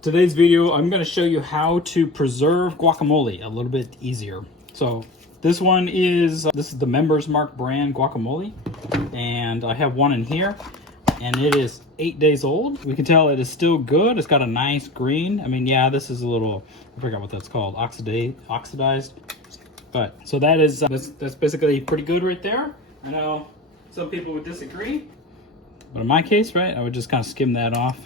Today's video, I'm going to show you how to preserve guacamole a little bit easier. So this one is, this is the Members Mark brand guacamole, and I have one in here, and it is 8 days old. We can tell it is still good. It's got a nice green. I mean, yeah, this is a little, I forgot what that's called, oxidized. But so that is, that's basically pretty good right there. I know some people would disagree, but in my case, right, I would just kind of skim that off.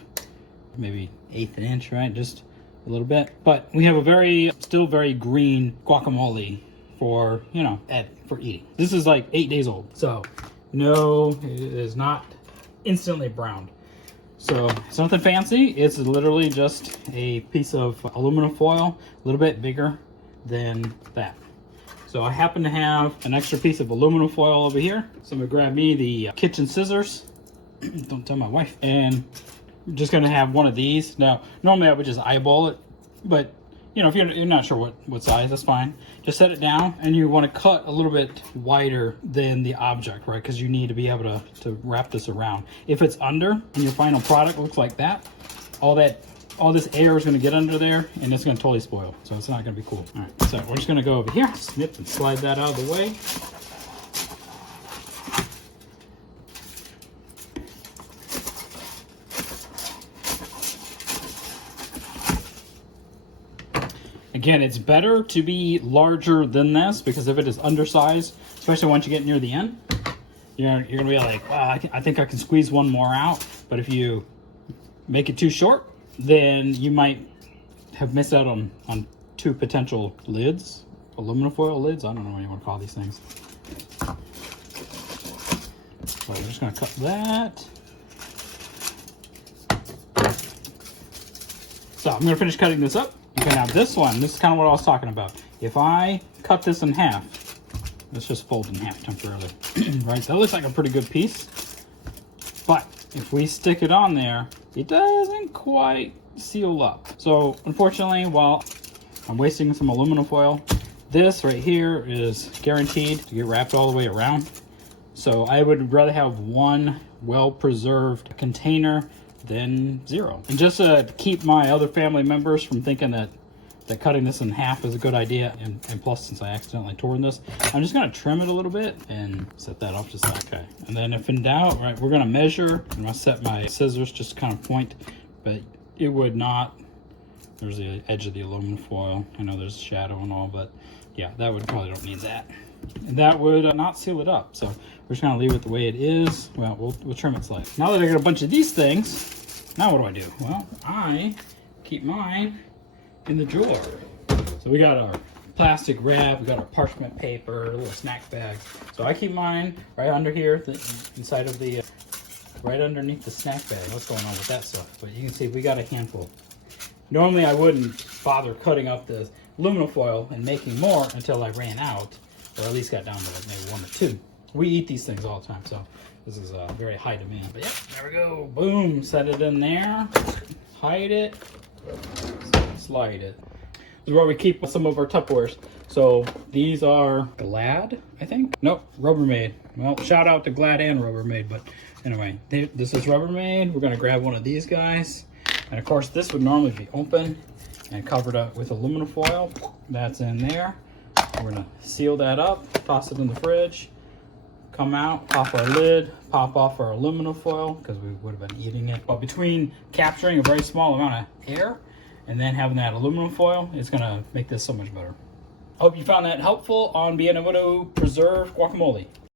Maybe 1/8 inch, right? Just a little bit. But we have a still very green guacamole for, you know, for eating. This is like 8 days old. So no, it is not instantly browned. So it's nothing fancy. It's literally just a piece of aluminum foil, a little bit bigger than that. So I happen to have an extra piece of aluminum foil over here. So I'm gonna grab me the kitchen scissors. Don't tell my wife. And I'm just gonna have one of these. Now, normally I would just eyeball it, but you know, if you're not sure what size, that's fine. Just set it down, and you want to cut a little bit wider than the object, right? Because you need to be able to wrap this around. If it's under, and your final product looks like that, all this air is gonna get under there, and it's gonna totally spoil. So it's not gonna be cool. All right, so we're just gonna go over here, snip and slide that out of the way. Again, it's better to be larger than this, because if it is undersized, especially once you get near the end, you're gonna be like, wow, I think I can squeeze one more out. But if you make it too short, then you might have missed out on 2 potential lids, aluminum foil lids. I don't know what you want to call these things. So we're just gonna cut that. So I'm gonna finish cutting this up. Okay, now this one, this is kind of what I was talking about. If I cut this in half, let's just fold in half temporarily, right? That looks like a pretty good piece. But if we stick it on there, it doesn't quite seal up. So unfortunately, while I'm wasting some aluminum foil, this right here is guaranteed to get wrapped all the way around. So I would rather have one well-preserved container than 0. And just to keep my other family members from thinking that cutting this in half is a good idea, and plus since I accidentally torn this, I'm just gonna trim it a little bit and set that off just like okay. And then if in doubt, right, we're gonna measure. I'm gonna set my scissors just kind of point, but it would not, there's the edge of the aluminum foil. I know there's a shadow and all, but yeah, that would probably don't need that. And that would not seal it up. So we're just gonna leave it the way it is. Well, we'll trim it slightly. Now that I got a bunch of these things, now what do? Well, I keep mine in the drawer. So we got our plastic wrap, we got our parchment paper, little snack bags. So I keep mine right under here, inside of the, right underneath the snack bag. What's going on with that stuff? But you can see we got a handful. Normally I wouldn't bother cutting up the aluminum foil and making more until I ran out, or at least got down to like maybe 1 or 2. We eat these things all the time, so this is a very high demand. But yeah, there we go. Boom, set it in there, hide it, slide it. This is where we keep some of our Tupperwares. So these are Glad, I think. Nope, Rubbermaid. Well, shout out to Glad and Rubbermaid, but anyway, this is Rubbermaid. We're gonna grab one of these guys. And of course, this would normally be open and covered up with aluminum foil. That's in there. We're gonna seal that up, toss it in the fridge, come out, pop our lid, pop off our aluminum foil, because we would have been eating it. But between capturing a very small amount of air and then having that aluminum foil, it's gonna make this so much better. I hope you found that helpful on being able to preserve guacamole.